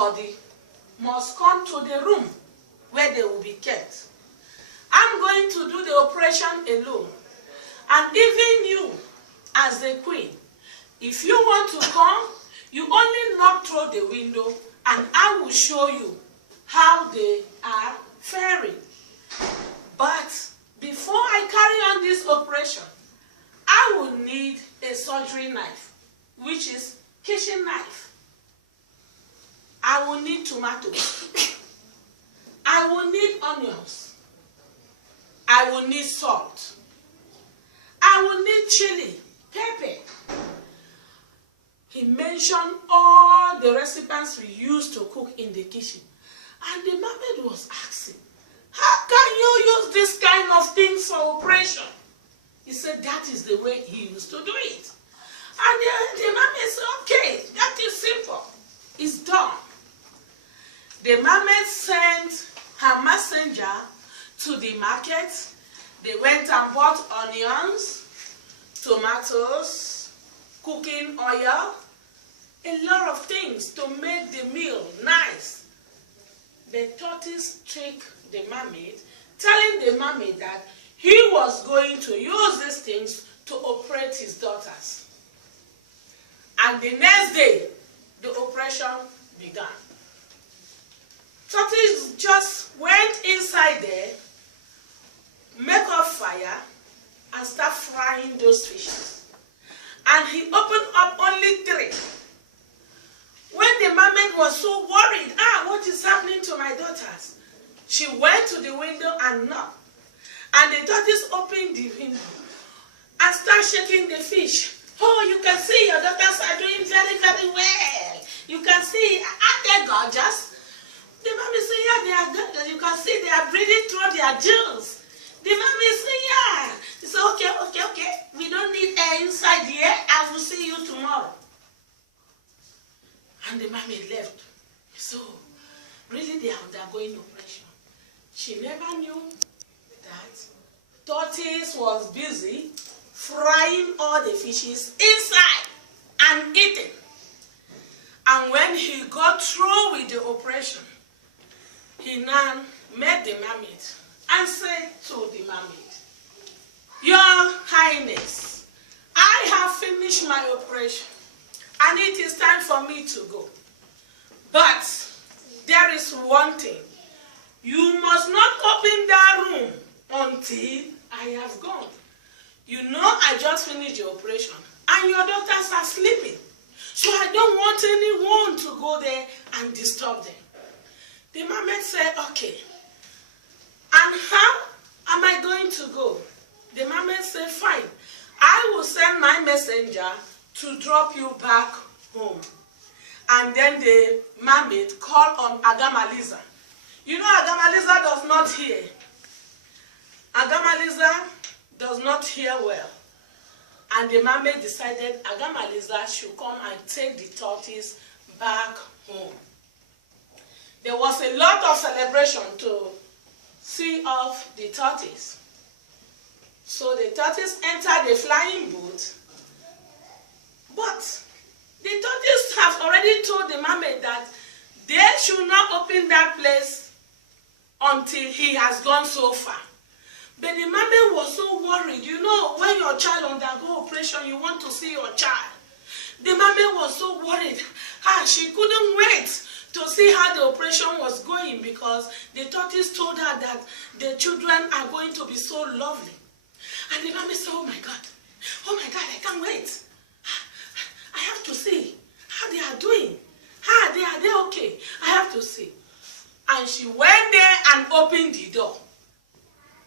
everybody must come to the room where they will be kept. I'm going to do the operation alone. And even you, as the queen, if you want to come, you only knock through the window and I will show you how they are faring. But before I carry on this operation, I will need a surgery knife, which is kitchen knife. I will need tomatoes. I will need onions. I will need salt. I will need chili, pepper. He mentioned all the recipes we used to cook in the kitchen. And the mermaid was asking, how can you use this kind of things for operation? He said that is the way he used to do it. And the mermaid said, okay, that is simple. It's done. The mermaid sent her messenger to the market. They went and bought onions, tomatoes, cooking oil, a lot of things to make the meal nice. The tortoise tricked the mermaid, telling the mermaid that he was going to use these things to operate his daughters. And the next day, the operation began. Tortoise just went inside there, make up fire, and start frying those fishes. And he opened up only 3. When the mermaid was so worried, what is happening to my daughters? She went to the window and knocked. And the tortoise opened the window and started shaking the fish. Oh, you can see your daughters are doing very, very well. You can see, aren't they gorgeous? The mommy said, yeah, they are good. You can see they are breathing through their gills. The mommy said, yeah. He said, okay. We don't need air inside here. I will see you tomorrow. And the mommy left. So, really they are undergoing operation. She never knew that tortoise was busy frying all the fishes inside and eating. And when he got through with the operation, he now met the mermaid and said to the mermaid, Your Highness, I have finished my operation and it is time for me to go. But there is one thing. You must not open that room until I have gone. You know I just finished the operation and your daughters are sleeping. So I don't want anyone to go there and disturb them. The mermaid said, okay. And how am I going to go? The mermaid said, fine. I will send my messenger to drop you back home. And then the mermaid called on Agamaliza. You know Agamaliza does not hear. Agamaliza does not hear well. And the mermaid decided Agamaliza should come and take the tortoise back home. There was a lot of celebration to see off the tortoise. So the tortoise entered the flying boat. But the tortoise has already told the mermaid that they should not open that place until he has gone so far. But the mermaid was so worried. You know, when your child undergo operation, you want to see your child. The mermaid was so worried. She couldn't wait to see how the operation was going because the tortoise told her that the children are going to be so lovely. And the mermaid said, oh my God, I can't wait. I have to see how they are doing. Are they okay? I have to see. And she went there and opened the door.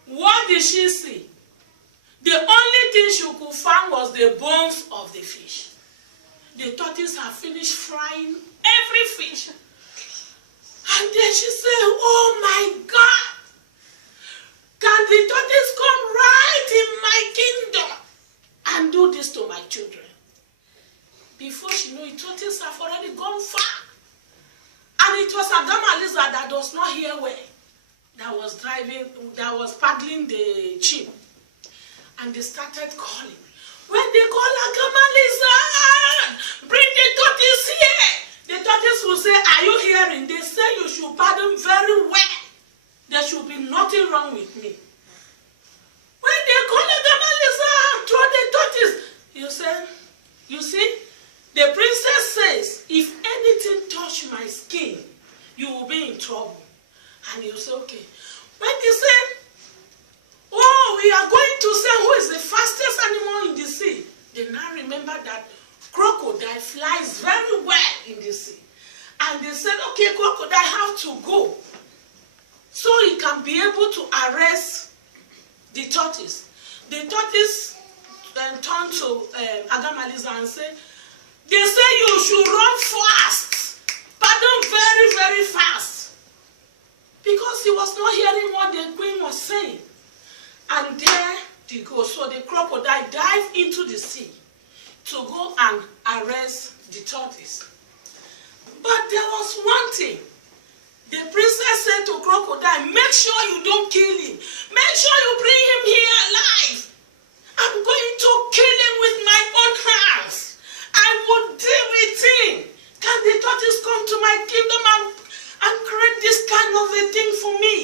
What did she see? The only thing she could find was the bones of the fish. The tortoise had finished frying every fish. And then she said, oh my God, can the tortoise come right in my kingdom and do this to my children? Before she knew it, tortoise have already gone far. And it was Agamaliza that does not hear well, that was paddling the ship. And they started calling. When they call Agamaliza, bring the tortoise here. The tortoise will say, are you hearing? nothing wrong with me. When they collect the Melissa and throw the tortoise, you see, the princess says, if anything touch my skin, you will be in trouble. And you say, okay. When they say, oh, we are going to say who is the fastest animal in the sea, they now remember that crocodile flies very well in the sea. And they said, okay, crocodile have to go so he can be able to arrest the tortoise. The tortoise then turned to Agamaliza and said, they say you should run fast. Pardon, very, very fast. Because he was not hearing what the queen was saying. And there they go. So the crocodile dived into the sea to go and arrest the tortoise. But there was one thing. The princess said to crocodile, make sure you don't kill him. Make sure you bring him here alive. I'm going to kill him with my own hands. I will deal with him. Can the tortoise come to my kingdom and create this kind of a thing for me?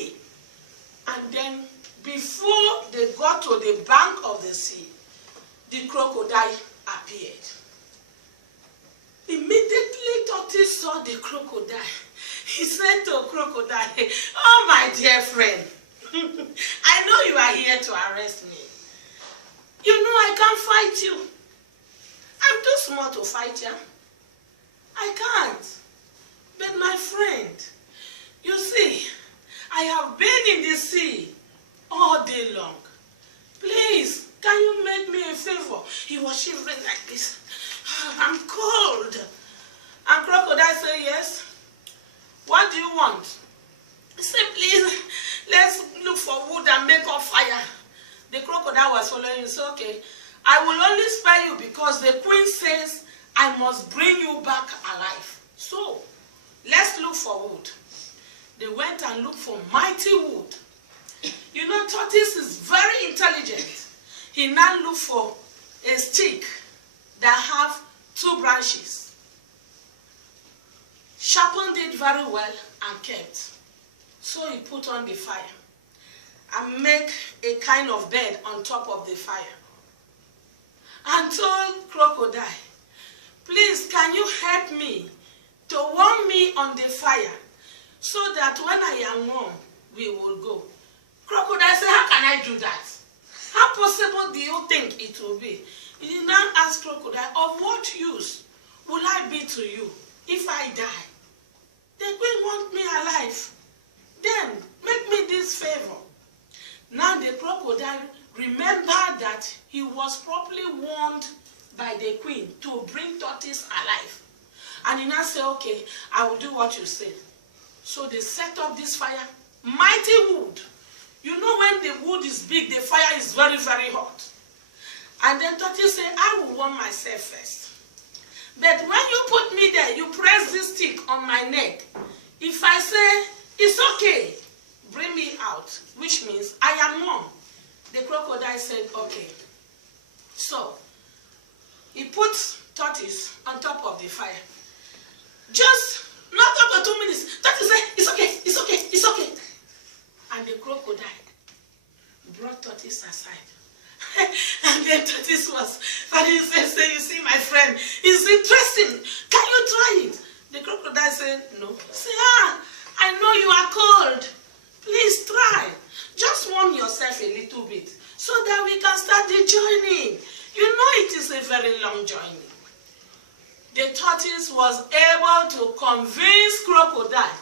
And then before they got to the bank of the sea, the crocodile appeared. Immediately tortoise saw the crocodile. He said to crocodile, oh my dear friend, I know you are here to arrest me. You know I can't fight you. I'm too small to fight you. I can't. But my friend, you see, I have been in the sea all day long. Please, can you make me a favor? He was shivering like this. I'm cold. And crocodile said, yes. What do you want? He said, please, let's look for wood and make a fire. The crocodile was following. He said, okay, I will only spare you because the queen says I must bring you back alive. So, let's look for wood. They went and looked for mighty wood. You know, tortoise is very intelligent. He now looked for a stick that have 2 branches. Sharpened it very well and kept. So he put on the fire and make a kind of bed on top of the fire. And told crocodile, please, can you help me to warm me on the fire so that when I am warm, we will go. Crocodile said, how can I do that? How possible do you think it will be? He now asked crocodile, of what use will I be to you if I die? The queen wants me alive. Then make me this favor. Now the crocodile remembered that he was properly warned by the queen to bring tortoise alive. And he now said, okay, I will do what you say. So they set up this fire, mighty wood. You know when the wood is big, the fire is very, very hot. And then tortoise said, I will warm myself first. But when you put me there, you press this stick on my neck. If I say, it's okay, bring me out, which means I am warm. The crocodile said, okay. So, he put tortoise on top of the fire. Just not up to 2 minutes. Tortoise said, it's okay, it's okay, it's okay. And the crocodile brought tortoise aside. And then tortoise was, and he said, you see my friend, it's interesting. Can you try it? The crocodile said, no. He said, I know you are cold. Please try. Just warm yourself a little bit so that we can start the journey. You know it is a very long journey. The tortoise was able to convince crocodile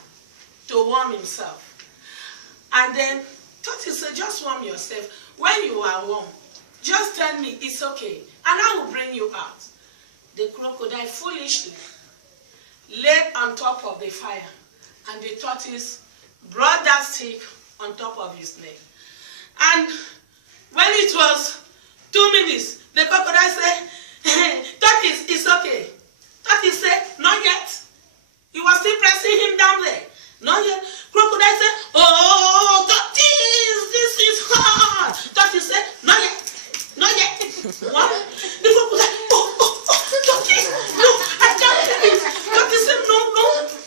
to warm himself. And then tortoise said, just warm yourself. When you are warm, just tell me it's okay, and I will bring you out. The crocodile foolishly laid on top of the fire, and the tortoise brought that stick on top of his neck. And when it was 2 minutes, the crocodile said, tortoise, it's okay. Tortoise said, not yet. He was still pressing him down there. Not yet. Crocodile said, oh, tortoise, this is hard. Tortoise said, not yet. Not yet. What? The crocodile, tortoise, no, I can't do it. Tortoise said, no,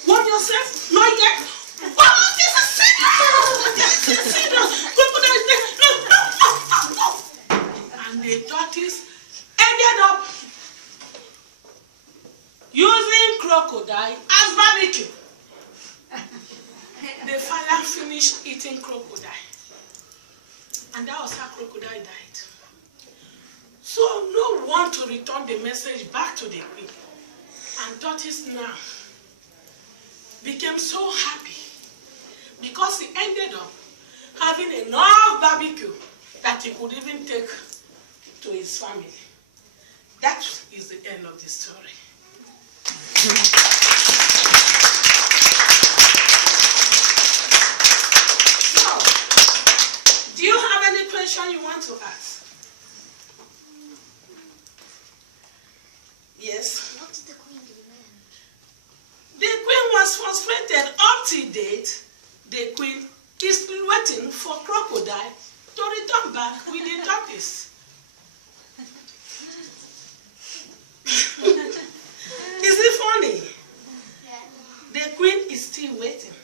warm yourself. Not yet. Oh, this is serious. This is serious. crocodile as barbecue. The fire finished eating crocodile. And that was how crocodile died. So no one to return the message back to the queen. And Sutis now became so happy because he ended up having enough barbecue that he could even take to his family. That is the end of the story. So, do you have any question you want to ask? Yes? What did the queen do then? The queen was frustrated. Up to date, the queen is waiting for crocodile to return back with the tortoise. Is it funny? Yeah. The queen is still waiting.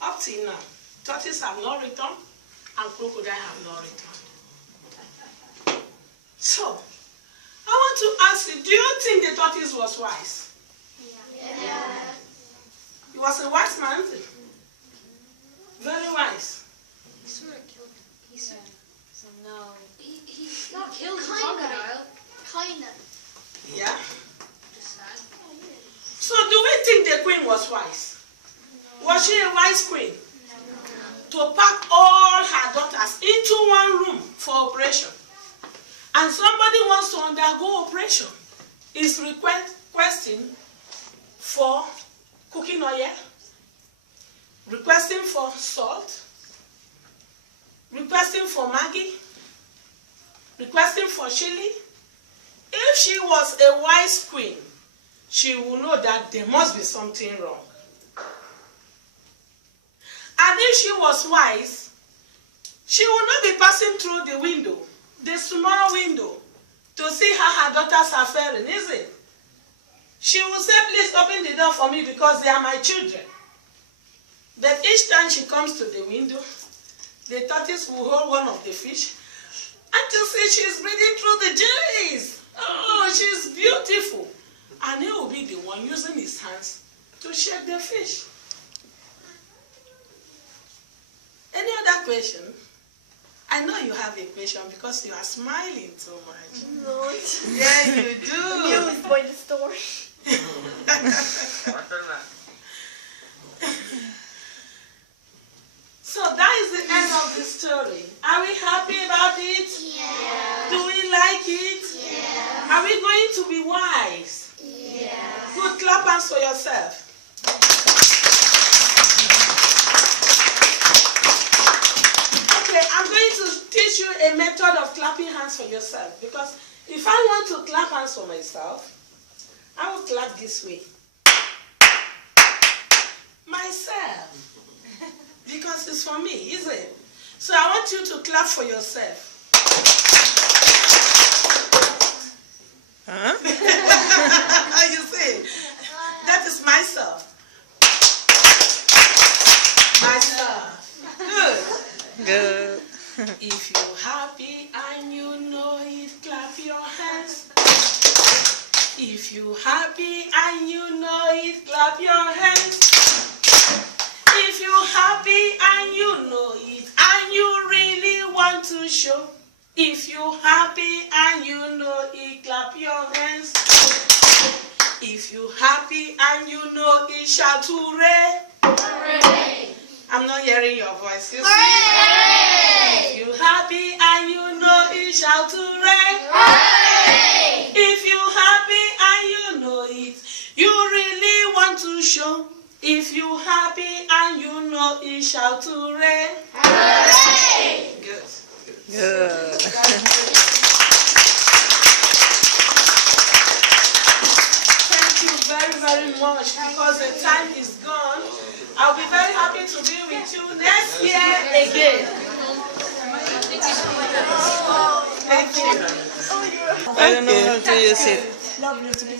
Up till now, tortoise have not returned and crocodile have not returned. So, I want to ask you, do you think the tortoise was wise? Yeah. He was a wise man. Very wise. He sort of killed him. He said, so no. He Not killed the kinda. crocodile. Kinda. Yeah. Just sad. So do we think the queen was wise? Was she a wise queen? To pack all her daughters into one room for operation. And somebody wants to undergo operation. Is requesting for cooking oil, requesting for salt, requesting for Maggi, requesting for chili. If she was a wise queen, she will know that there must be something wrong. And if she was wise, she will not be passing through the window, the small window, to see how her daughters are faring, is it? She will say, please open the door for me because they are my children. But each time she comes to the window, the tortoise will hold one of the fish until see she's breathing through the jellies. Oh, she's beautiful. And he will be the one using his hands to shake the fish. Any other question? I know you have a question because you are smiling so much. No. Yeah, you do. You spoiled the story. So that is the end of the story. Are we happy about it? Yeah. Do we like it? Yeah. Are we going to be wise? Yeah. Good, clap hands for yourself. Okay, I'm going to teach you a method of clapping hands for yourself. Because if I want to clap hands for myself, I will clap this way. Myself. Because it's for me, isn't it? So I want you to clap for yourself. Huh? You see? That is myself. Myself. Good. Good. If you're happy and you know it, clap your hands. If you're happy and you know it, clap your hands. If you're happy and you know it, and you really want to show. If you're happy and you know it, clap your hands. If you're happy and you know it, shout hooray. Hooray. I'm not hearing your voice. You see? Hooray. If you're happy and you know it, shout hooray. Hooray. If you're happy and you know it, you really want to show. If you're happy and you know it, shout hooray. Hooray. Good. Good. Thank you very, very much because the time is gone. I'll be very happy to be with you next year again. Thank you. I don't know how to use it.